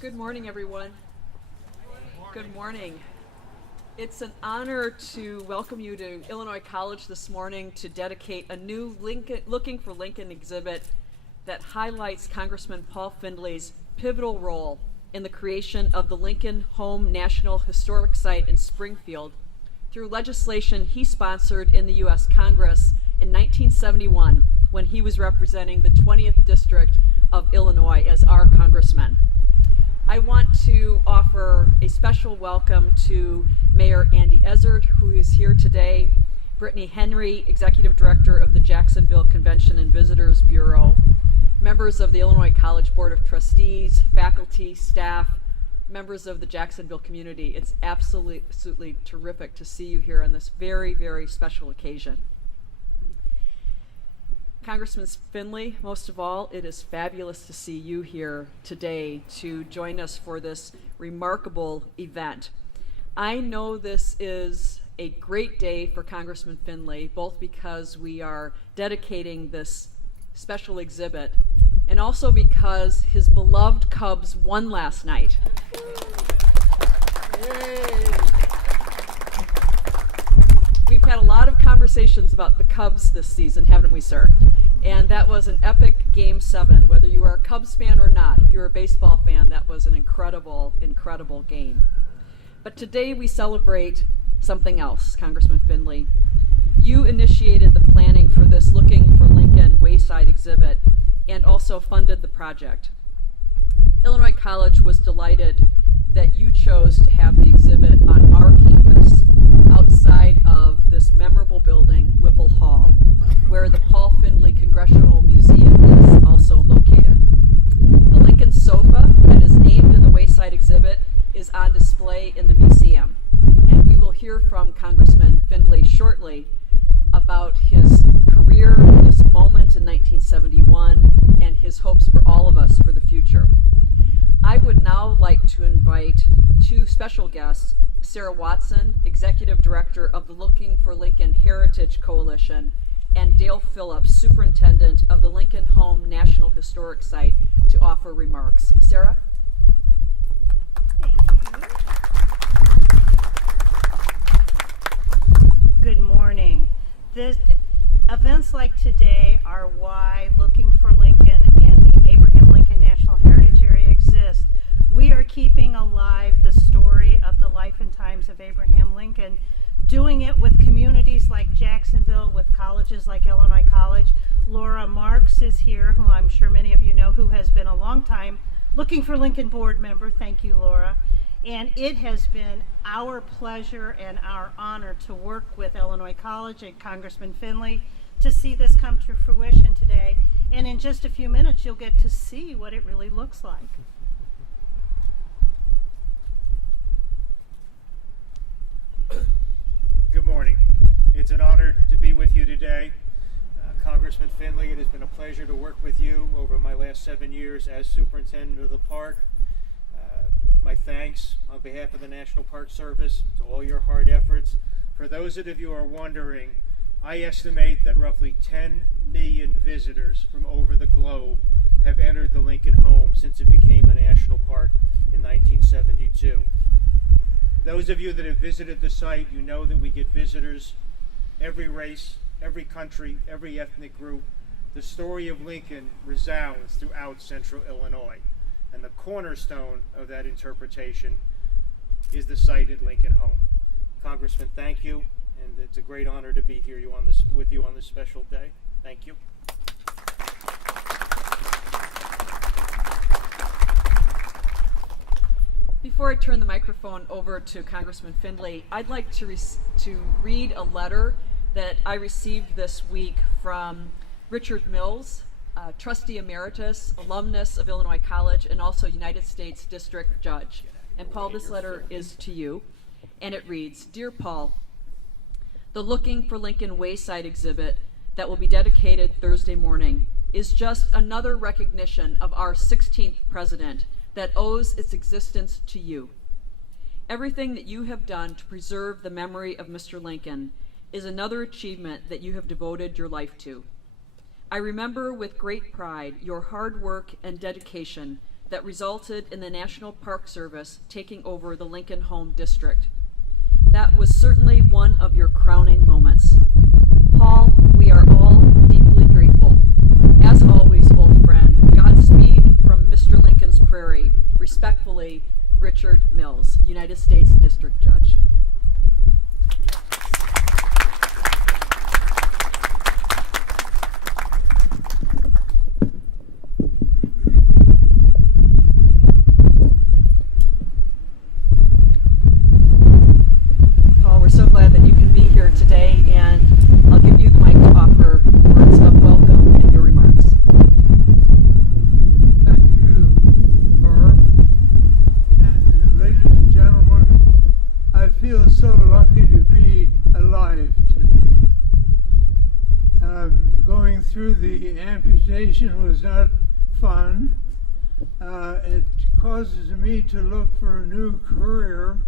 Good morning, everyone. Good morning. It's an honor to welcome you to Illinois College this morning to dedicate a new Looking for Lincoln exhibit that highlights Congressman Paul Findley's pivotal role in the creation of the Lincoln Home National Historic Site in Springfield through legislation he sponsored in the U.S. Congress in 1971 when he was representing the 20th District of Illinois as our congressman. I want to offer a special welcome to Mayor Andy Ezzard, who is here today, Brittany Henry, Executive Director of the Jacksonville Convention and Visitors Bureau, members of the Illinois College Board of Trustees, faculty, staff, members of the Jacksonville community. It's absolutely terrific to see you here on this very, very special occasion. Congressman Findley, most of all, it is fabulous to see you here today to join us for this remarkable event. I know this is a great day for Congressman Findley, both because we are dedicating this special exhibit and also because his beloved Cubs won last night. Yay. We've had a lot of conversations about the Cubs this season, haven't we, sir? And that was an epic Game 7, whether you are a Cubs fan or not. If you're a baseball fan, that was an incredible, incredible game. But today we celebrate something else, Congressman Findley. You initiated the planning for this Looking for Lincoln Wayside exhibit and also funded the project. Illinois College was delighted that you chose to have the exhibit on our campus outside of this memorable building, Whipple Hall, where the Paul Findley Congressional Museum is also located. The Lincoln sofa that is named in the Wayside exhibit is on display in the museum, and we will hear from Congressman Findley shortly about his career, this moment in 1971, and his hopes for all of us for the future. I would now like to invite two special guests, Sarah Watson, Executive Director of the Looking for Lincoln Heritage Coalition, and Dale Phillips, Superintendent of the Lincoln Home National Historic Site, to offer remarks. Sarah? Thank you. Good morning. Events like today are why Looking for Lincoln and the Abraham Lincoln National Heritage Area exist. We are keeping alive the story of the life and times of Abraham Lincoln, doing it with communities like Jacksonville, with colleges like Illinois College. Laura Marks is here, who I'm sure many of you know, who has been a long time Looking for Lincoln board member. Thank you, Laura. And it has been our pleasure and our honor to work with Illinois College and Congressman Findley to see this come to fruition today. And in just a few minutes, you'll get to see what it really looks like. Good morning. It's an honor to be with you today. Congressman Findley, it has been a pleasure to work with you over my last 7 years as superintendent of the park. My thanks on behalf of the National Park Service to all your hard efforts. For those of you who are wondering, I estimate that roughly 10 million visitors from over the globe have entered the Lincoln Home since it became a national park in 1972. Those of you that have visited the site, you know that we get visitors every race, every country, every ethnic group. The story of Lincoln resounds throughout central Illinois, and the cornerstone of that interpretation is the site at Lincoln Home. Congressman, thank you, and it's a great honor to be here with you on this special day. Thank you. Before I turn the microphone over to Congressman Findley, I'd like to read a letter that I received this week from Richard Mills, trustee emeritus, alumnus of Illinois College, and also United States District Judge. And Paul, this letter is to you, and it reads, Dear Paul, the Looking for Lincoln Wayside exhibit that will be dedicated Thursday morning is just another recognition of our 16th president that owes its existence to you. Everything that you have done to preserve the memory of Mr. Lincoln is another achievement that you have devoted your life to. I remember with great pride your hard work and dedication that resulted in the National Park Service taking over the Lincoln Home District. That was certainly one of your crowning moments. Paul, we are all deeply grateful. As always, old friend, Godspeed from Mr. Lincoln's Prairie. Respectfully, Richard Mills, United States District Judge. Paul, we're so glad that you can be here today, and I'll give you the mic to offer words of welcome and your remarks. Thank you, Barb. And ladies and gentlemen, I feel so lucky to be alive today. Going through the amputation was not fun. It causes me to look for a new career,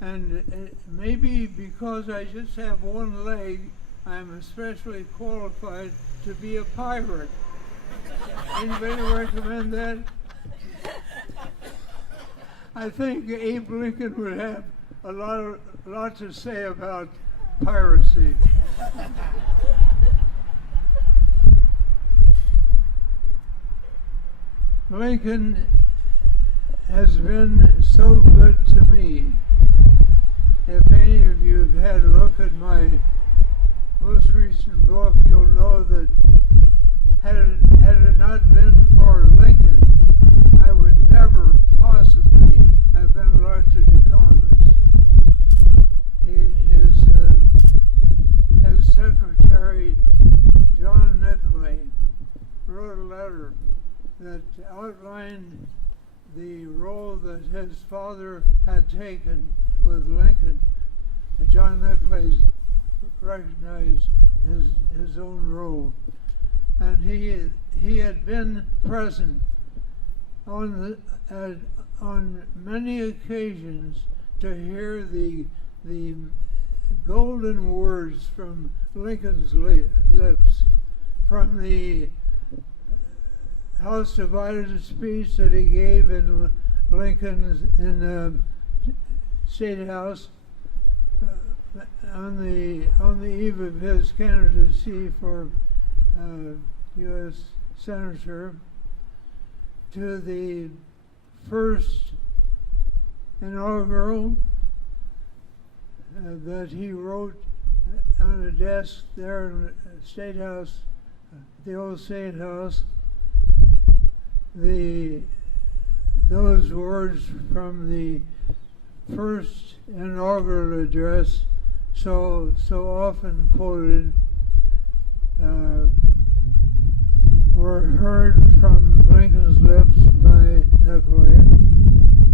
and maybe because I just have one leg, I'm especially qualified to be a pirate. Anybody recommend that? I think Abe Lincoln would have a lot to say about piracy. Lincoln has been so good to me. If any of you have had a look at my most recent book, you'll know that had it not been for Lincoln, I would never possibly have been elected to Congress. His secretary, John Nicolay, wrote a letter that outlined the role that his father had taken with Lincoln. And John Nicolay recognized his own role, and he had been present on many occasions to hear the golden words from Lincoln's lips, from the House Divided speech that he gave in the State House on the eve of his candidacy for U.S. Senator, to the first inaugural that he wrote on a desk there in the State House, the old State House. Those words from the first inaugural address, so often quoted, were heard from Lincoln's lips by Nicolay,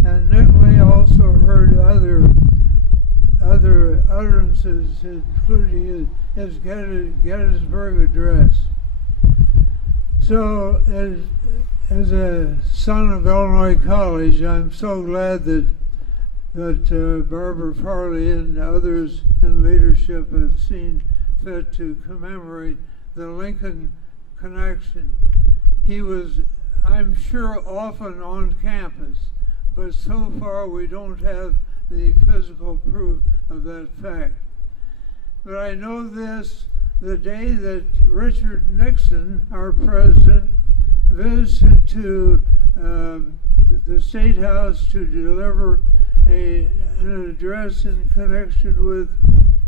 and Nicolay also heard other utterances, including his Gettysburg Address. So, as a son of Illinois College, I'm so glad that Barbara Farley and others in leadership have seen fit to commemorate the Lincoln connection. He was, I'm sure, often on campus, but so far we don't have the physical proof of that fact. But I know this, the day that Richard Nixon, our president, visited to the State House to deliver an address in connection with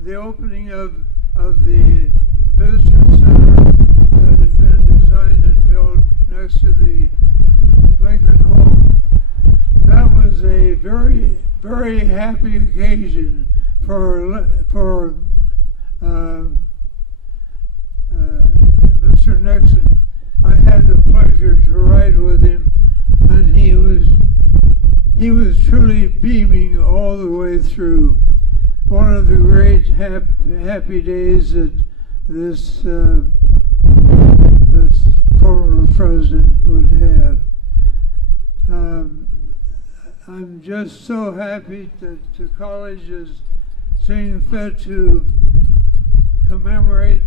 the opening of the visitor center that had been designed and built next to the Lincoln Home. That was a very, very happy occasion for Mr. Nixon. I had the pleasure to ride with him, and he was truly beaming all the way through. One of the great happy days that this former president would have. I'm just so happy that the college is seeing fit to commemorate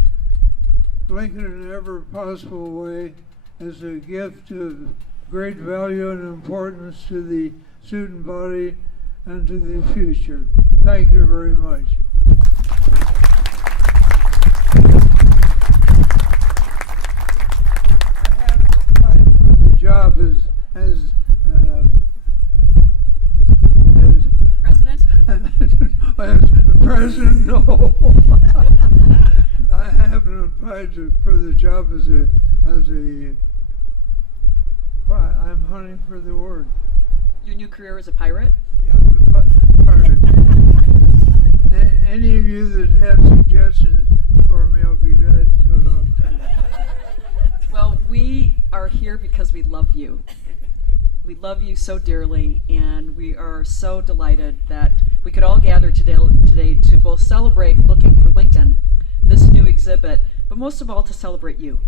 Lincoln in every possible way as a gift of great value and importance to the student body and to the future. Thank you very much. I haven't applied for the job as President? as president. No, I haven't applied for the job as a. Well, I'm hunting for the word. Your new career as a pirate? Yeah, pirate. Any of you that have suggestions for me, I'll be glad to talk to you. Well, we are here because we love you. We love you so dearly, and we are so delighted that we could all gather today to both celebrate Looking for Lincoln, this new exhibit, but most of all to celebrate you.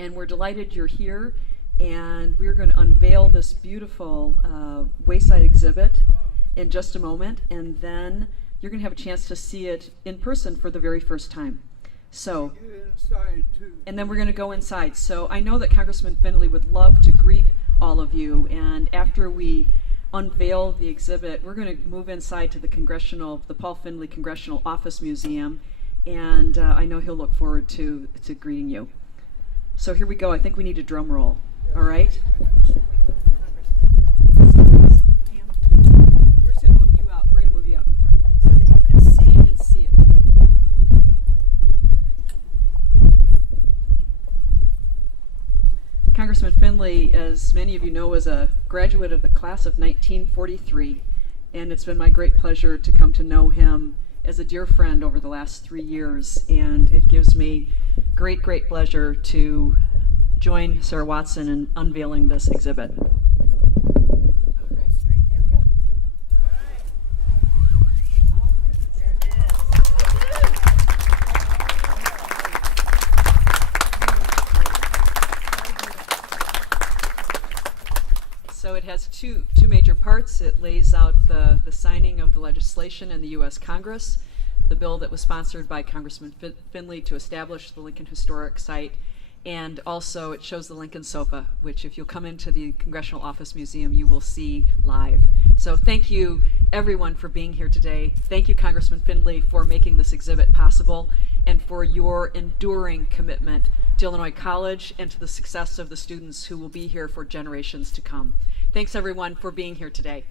And we're delighted you're here, and we're going to unveil this beautiful Wayside exhibit in just a moment, and then you're going to have a chance to see it in person for the very first time. So, Get inside too. and then we're going to go inside. So I know that Congressman Findley would love to greet all of you, and after we unveil the exhibit, we're going to move inside to the Paul Findley Congressional Office Museum, and I know he'll look forward to greeting you. So here we go. I think we need a drum roll. All right? We're just going to move you out. We're going to move you out in front So that you can see. so you can see it. Congressman Findley, as many of you know, is a graduate of the class of 1943, and it's been my great pleasure to come to know him as a dear friend over the last 3 years, and it gives me great pleasure to join Sarah Watson in unveiling this exhibit. So it has two major parts. It lays out the signing of the legislation in the U.S. Congress, the bill that was sponsored by Congressman Findley to establish the Lincoln Historic Site, and also it shows the Lincoln sofa, which if you'll come into the Congressional Office Museum, you will see live. So thank you, everyone, for being here today. Thank you, Congressman Findley, for making this exhibit possible and for your enduring commitment to Illinois College and to the success of the students who will be here for generations to come. Thanks, everyone, for being here today.